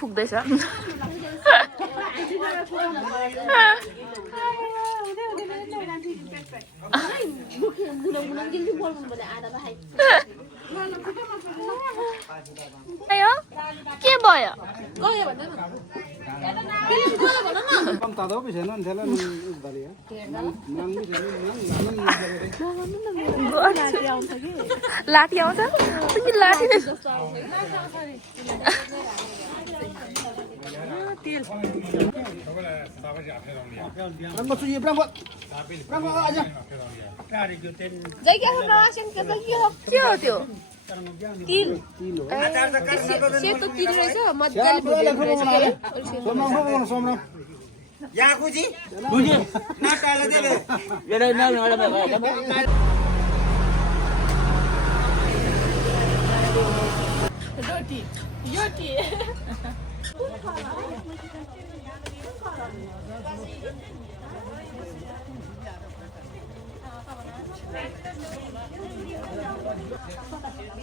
पुग्दैछ आयो के भयो लाठी आउँछ लाठी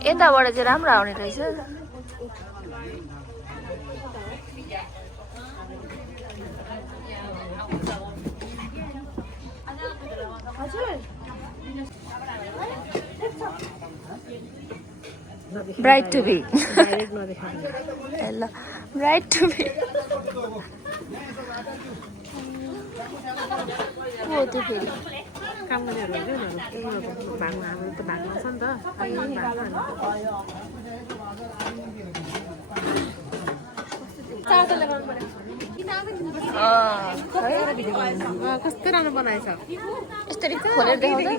यताबाट चाहिँ राम्रो आउने रहेछ ब्राइट टु बी ल ब्राइट टु बी हो त्यो फेरि काम गर्नेहरु भागमा अब त भाग आउँछ नि त कस्तो राम्रो बनाएछ यसरी खोलेर देखाउँदा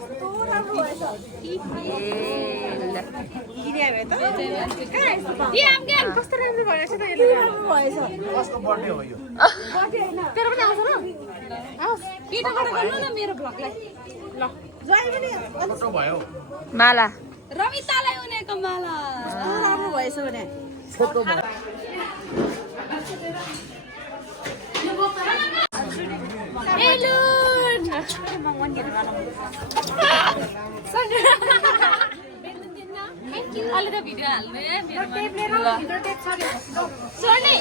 कस्तो राम्रो भएछ त कसको बर्थडे हो यो तेरो पनि आउँछ ल केटाबाट गर्नु न मेरो भ्लगलाई ल जय पनि कस्तो भयो माला रवितालाई उनेको माला कस्तो राम्रो भएछ भने फोटो भयो हेलो अलि त भिडियो हाल्नु है मेरो टेप लिएर भिडियो टेप छ सोनी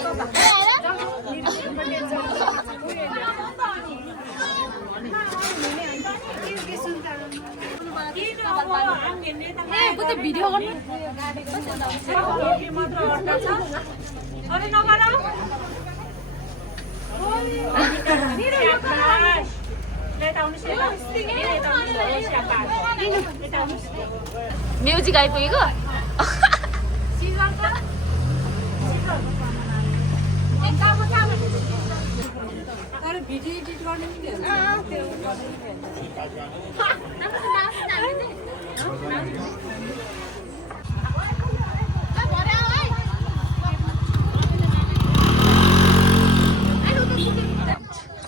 ए बुते भिडियो गर्नु मात्र अड्का छ अरे नगर म्युजिक आइपुगेको भिडियो एडिट गर्ने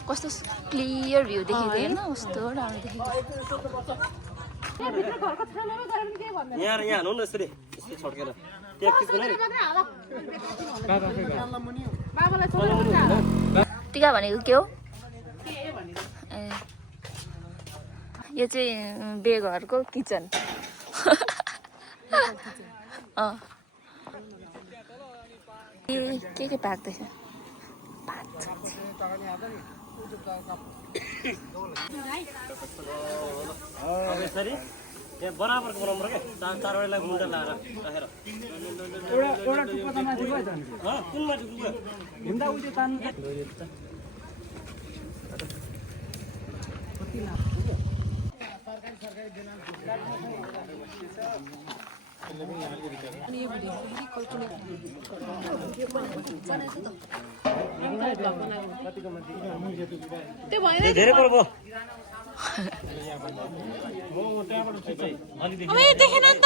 कस्तो क्लियर भ्यू देखेको हेर्न कस्तो राम्रो देखेको टिका भनेको के हो यो चाहिँ बेघरको किचन के पाक्दैछ बराबर बनाउनु के चारवटालाई मुन्टा लाएर राखेर एउटा टुप्पो त माथि भयो त कुन माथि टुप्पो हिँड्दा उल्टे तान्नु धेरै पर भयो अबे देखेन नि त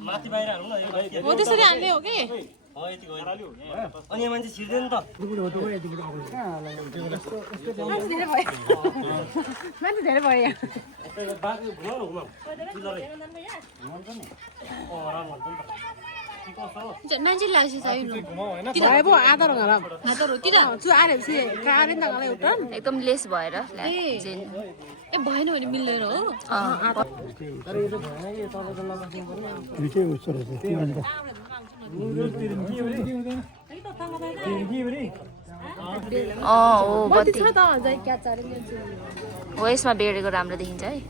माथि बाहिर हाल्नु न हो त्यसरी हाल्ने हो कि अनि मान्छे छिर्दैन त मान्छे धेरै भयो मान्छे लाग्छ एकदम लेस भएर ए भएन भने मिल्दैन हो हो यसमा बेडेको राम्रो देखिन्छ है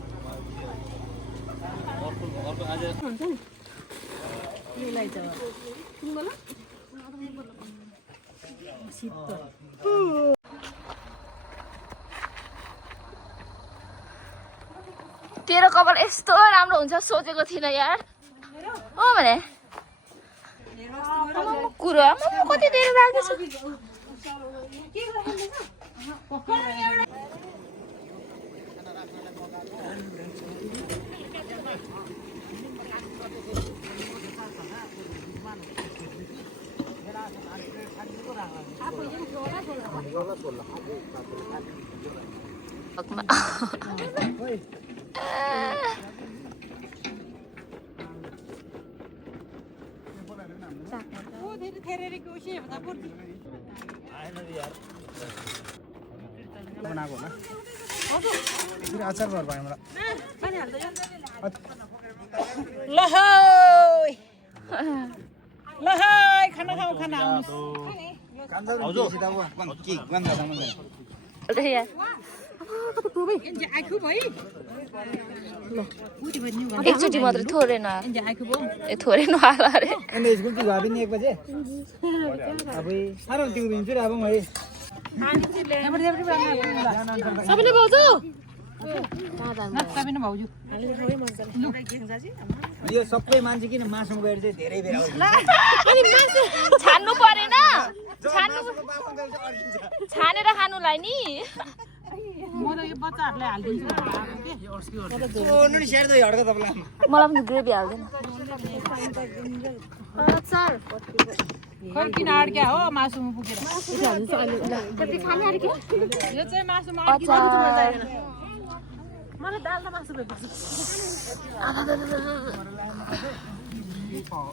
तेरो कपाल यस्तो राम्रो हुन्छ सोचेको थिइनँ यार हो भने कुरा कति धेरै लागेछ बनाएको होला अचार भर भयो मलाई खाना खाऊ खाना एकचोटि मात्र थोरै न थोरै नहाला अरे सबैले भाउजू यो सबै मान्छे किन मासु गएर चाहिँ धेरै बेर छान्नु परेन छानेर खानुलाई नि मलाई पनि ग्रेभी हाल्दैन किन अड्क्या हो मासुमा पुगेर यो चाहिँ मासुमा मलाई दाल र मासु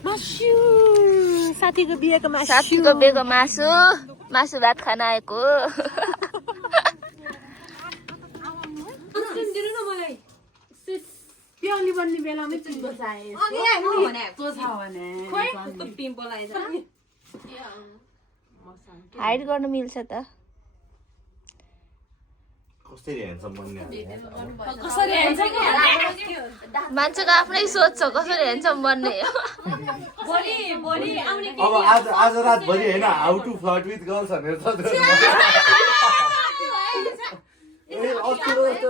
मासु साथीको बिहेको मासु मासु भात खान आएको प्याउली बन्ने बेलामै चिन्नु हाइड गर्न मिल्छ त मान्छेको आफ्नै सोच छ कसरी ह्यान्डसम बन्ने अब आज रातभरि होइन how to flirt with girls भनेर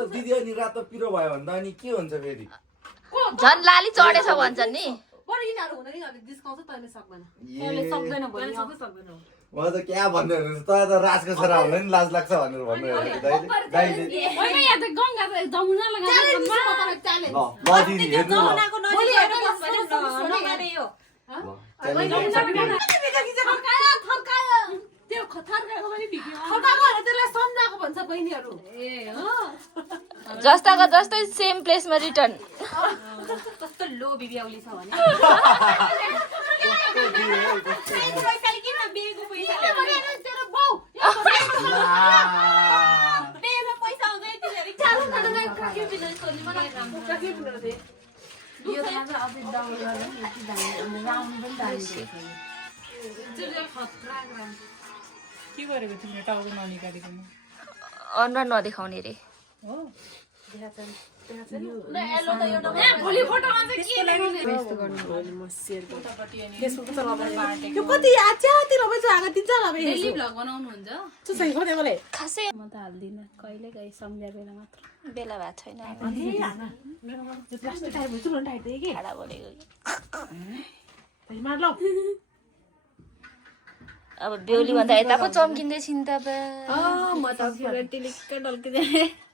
दिदी अनि रात पिरो भयो भने त अनि के हुन्छ फेरि झन् लाली चढेछ भन्छन् नि म त क्या भन्नु त राजको छोरा हुँदा नि लाज लाग्छ भनेर भन्नु दिदी हेर्नु जस्ताको जस्तै सेम प्लेसमा रिटर्न कस्तो लो बिबियाउली छ भने के गरेको तिमीले टाउको ननिकालिकन अनुहार नदेखाउने रे खासै म त हाल्दिनँ कहिले गए सम्झ्या बेला मात्र बेला भएको छैन अब बेहुली भन्दा यता पो चम्किँदै छिन् त म त टिलिक्क टल्किँदै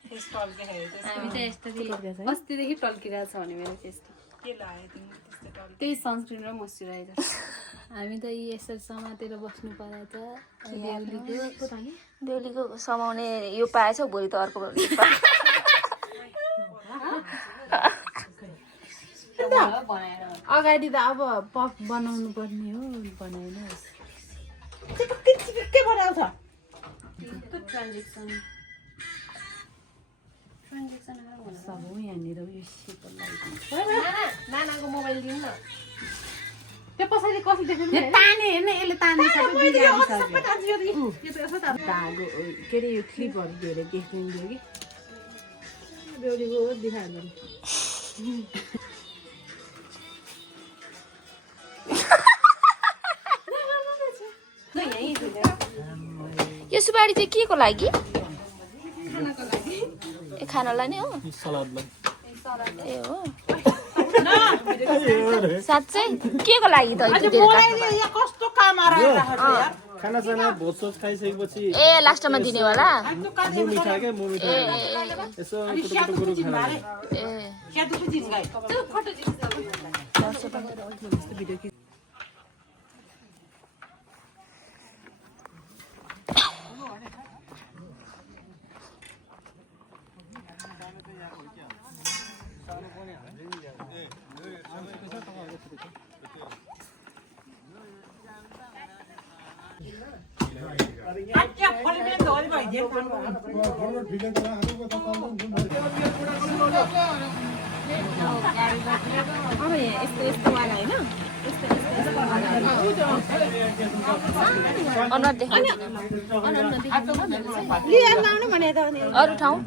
हामी त यस्तो अस्तिदेखि टल्किरहेको छ भने मेरो त्यस्तो त्यही सनस्क्रिन र मोइस्चराइजर हामी त यसरी समातेर बस्नु परेछ बेहुलीको समाउने यो पाएछ भोलि त अर्को अगाडि त अब पफ बनाउनु पर्ने हो बनाएन के बनाउँछ ट्रान्जेक्सन सब हो यहाँनिर यो शीतल लाइट नानाको मोबाइल दिनु न त्यो पछाडि कति देख्नु ताने हेर्न यसले ताने सबै धागो के अरे यो क्लिपहरू धेरै देखिँदैन कि बेहुलीको देखायो यो सुपारी चाहिँ के को लागि ए खानलाई नै हो ए हो साँच्चै के को लागि त कस्तो काम खानासाना भोजसोज खाइसकेपछि ए लास्टमा दिने होला मिठा के मिठा यसो कुटुकुटु खाना ए अनुहार देखाउँदैन अरू ठाउँ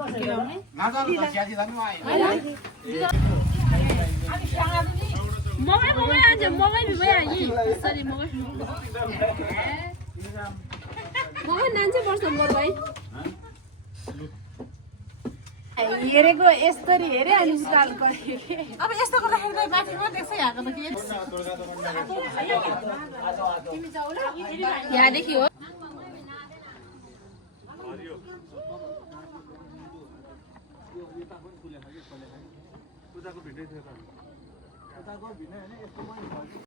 हेरेको यस्तरी हेरे अनि उकालो गरे अब यस्तो गर्दाखेरि त माथि पनि देख्छ यहाँको त के यहाँदेखि हो